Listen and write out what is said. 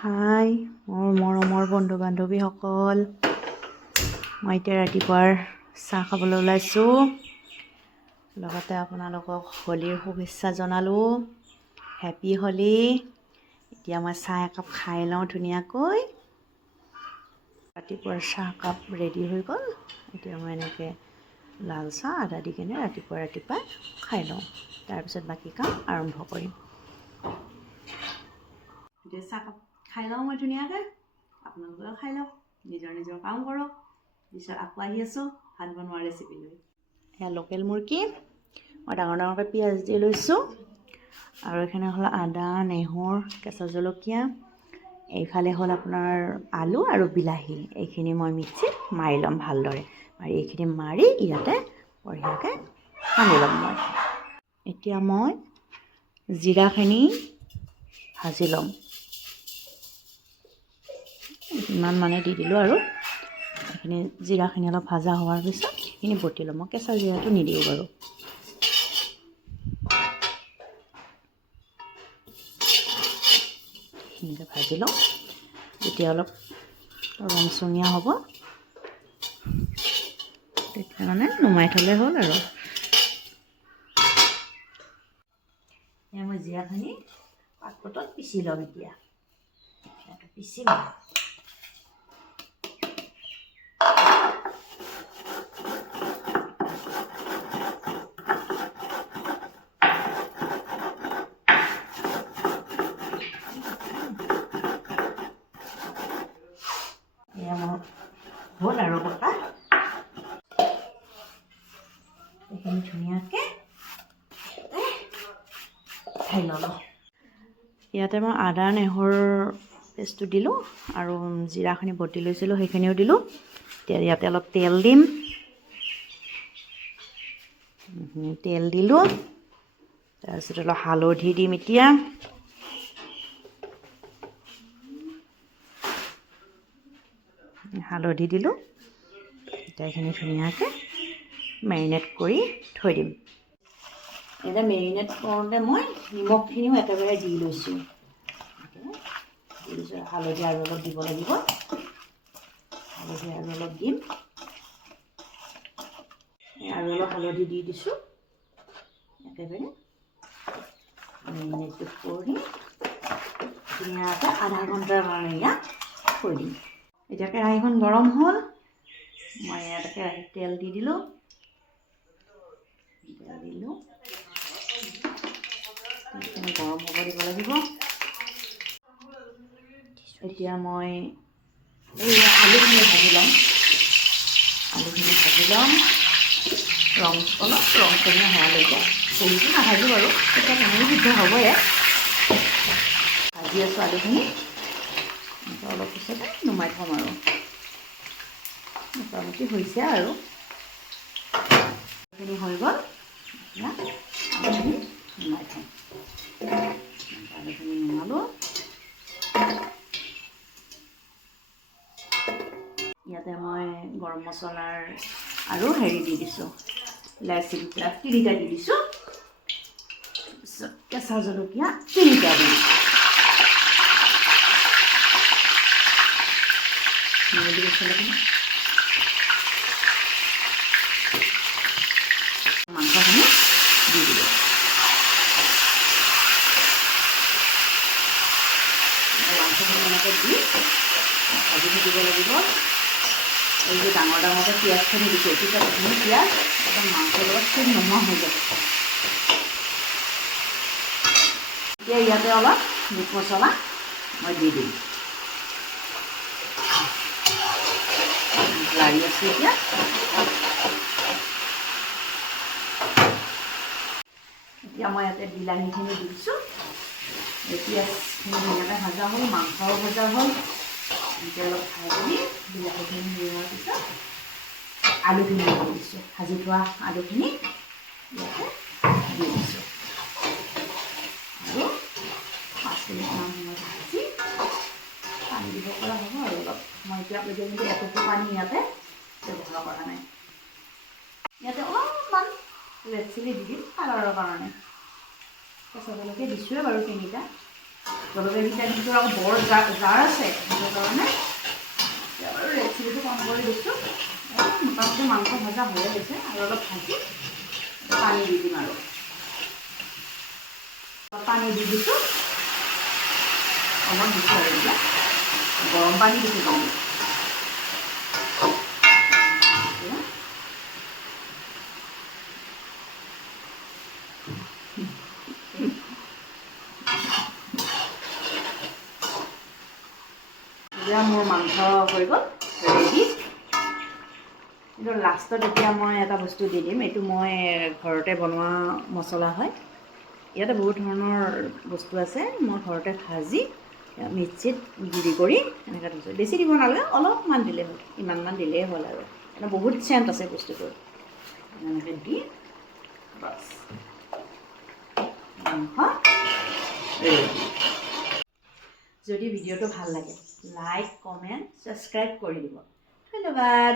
হাই মোৰ মৰমৰ বন্ধু বান্ধৱীসকল, মই এতিয়া ৰাতিপুৱাৰ চাহ খাবলৈ ওলাইছোঁ। লগতে আপোনালোকক হোলীৰ শুভেচ্ছা জনালোঁ। হেপী হোলী। এতিয়া মই চাহ একাপ খাই লওঁ ধুনীয়াকৈ। ৰাতিপুৱাৰ চাহকাপ ৰেডি হৈ গ'ল। এতিয়া মই এনেকৈ লাল চাহ আদা দি কিনে ৰাতিপুৱা খাই লওঁ। তাৰপিছত বাকী কাম আৰম্ভ কৰিম। এতিয়া চাহকাপ খাই লওঁ মই ধুনীয়াকৈ। আপোনালোকেও খাই লওক, নিজৰ কাম কৰক। পিছত আকৌ আহি আছোঁ ভাত বনোৱা ৰেচিপি লৈ। এয়া লোকেল মুৰ্গী মই ডাঙৰকৈ পিঁয়াজ দি লৈছোঁ। আৰু এইখিনি হ'ল আদা, নেহৰু, কেঁচা জলকীয়া। এইফালে হ'ল আপোনাৰ আলু আৰু বিলাহী। এইখিনি মই মিক্সিত মাৰি ল'ম ভালদৰে। এইখিনি মাৰি ইয়াতে বঢ়িয়াকৈ সানি ল'ম মই। এতিয়া মই জিৰাখিনি ভাজি ল'ম। ইমান দি দিলোঁ আৰু এইখিনি জিৰাখিনি অলপ ভাজা হোৱাৰ পিছত সেইখিনি বটি ল'ম। মই কেঁচা জিৰাটো নিদিওঁ বাৰু। এনেকৈ ভাজি লওঁ। যেতিয়া অলপ ৰংচঙীয়া হ'ব তেতিয়া নমাই থ'লে হ'ল আৰু। এতিয়া মই জিৰাখিনি পাতত পিচি ল'ম। এতিয়া পিচি ল'ম। হ'ল আৰু বটা এইখিনি ধুনীয়াকৈ খাই ল'লোঁ। ইয়াতে মই আদা নেহৰুৰ পেষ্টটো দিলোঁ আৰু জিৰাখিনি বটি লৈছিলোঁ সেইখিনিও দিলোঁ। এতিয়া ইয়াতে অলপ তেল দিম। তেল দিলোঁ। তাৰপিছত অলপ হালধি দিম। এতিয়া হালধি দিলোঁ। এতিয়া এইখিনি ধুনীয়াকৈ মেৰিনেট কৰি থৈ দিম। এতিয়া মেৰিনেট কৰোঁতে মই নিমখখিনিও একেবাৰে দি লৈছোঁ। হালধি আৰু অলপ দিব লাগিব। হালধি আৰু অলপ দিম। আৰু অলপ হালধি দি দিছোঁ। একেবাৰে মেৰিনেটটো কৰি ধুনীয়াকৈ আধা ঘণ্টাৰ কাৰণে ইয়াত থৈ দিম। এতিয়া কেৰাহীখন গৰম হ'ল। মই ইয়াতে কেৰাহীত তেল দি দিলোঁ। তেলখিনি গৰম হ'ব দিব লাগিব। এতিয়া মই এই আলুখিনি ভাজি ল'ম। অলপ ৰংচঙীয়া হোৱালৈকে বহুতো নাভাজোঁ বাৰু। তেতিয়া তেনেকৈ সিদ্ধ হ'বই। ভাজি আছোঁ আলুখিনি। অলপ পিছতে নমাই থ'ম আৰু। মোটামুটি হৈছে আৰু। এইখিনি হৈ গ'ল। এতিয়া আলুখিনি নমাই থ'ম। আলুখিনি নমালোঁ। ইয়াতে মই গৰম মছলাৰ আৰু দি দিছোঁ। ইলাচি দুটা 3টা দি দিছোঁ। তাৰপিছত কেঁচা জলকীয়া 3টা দিম। মাংসখিনি দি দিলোঁ। মাংসখিনি এনেকৈ দি ভাজি থাকিব লাগিব। এই যে ডাঙৰকৈ পিঁয়াজখিনি দিছোঁ। তেতিয়া এইখিনি পিঁয়াজ একদম মাংসৰ লগত খুব নোহোৱা হৈ যাব। এতিয়া ইয়াতে অলপ মিট মছলা মই দি দিম। লাৰি আছোঁ এতিয়া। এতিয়া মই ইয়াতে বিলাহীখিনি দি দিছোঁ। পিঁয়াজখিনি ধুনীয়াকৈ ভাজা হ'ল, মাংসও ভজা হ'ল। এতিয়া অলপ ভাজি বিলাহীখিনি দিয়াৰ পিছত আলুখিনি দি দিছোঁ। ভাজি থোৱা আলুখিনি ইয়াতে দি দিছোঁ। আৰু 5 মিনিটমান সময় ভাজি পানী দিব পৰা হ'ব আৰু অলপ। মই এতিয়া কিন্তু এটুপি পানী ইয়াতে ব্যৱহাৰ কৰা নাই। ইয়াতে অলপমান ৰেড চিলি দি দিম কালাৰৰ কাৰণে। কেঁচা জলকীয়া দিছোঁৱে বাৰু 3টা। জলকীয়াকেইটা কিন্তু আকৌ বৰ জাৰ আছে সেইটো কাৰণে এতিয়া বাৰু ৰেচিপিটো কম কৰি দিছোঁ। মোটামুটি মাংস ভজা হৈয়ে গৈছে আৰু অলপ ভাজি পানী দি দিম আৰু পানী দি দিছোঁ অলপ দিছোঁ আৰু এতিয়া গৰম পানী দিছোঁ কম এতিয়া মোৰ মাংস হৈ গ'ল ৰেডি। কিন্তু লাষ্টত এতিয়া মই এটা বস্তু দি দিম, এইটো মই ঘৰতে বনোৱা মছলা হয়। ইয়াতে বহুত ধৰণৰ বস্তু আছে, মই ঘৰতে ভাজি মিক্সিত গুড়ি কৰি এনেকৈ দিছোঁ। বেছি দিব নালাগে, অলপমান দিলেই হ'ল, ইমানমান দিলেই হ'ল আৰু মানে বহুত চেণ্ট আছে বস্তুটোৰ। এনেকৈ দি বাছ মাংস ৰেডি। যদি ভিডিঅ'টো ভাল লাগে লাইক কমেণ্ট ছাবস্ক্ৰাইব কৰি দিব। ধন্যবাদ।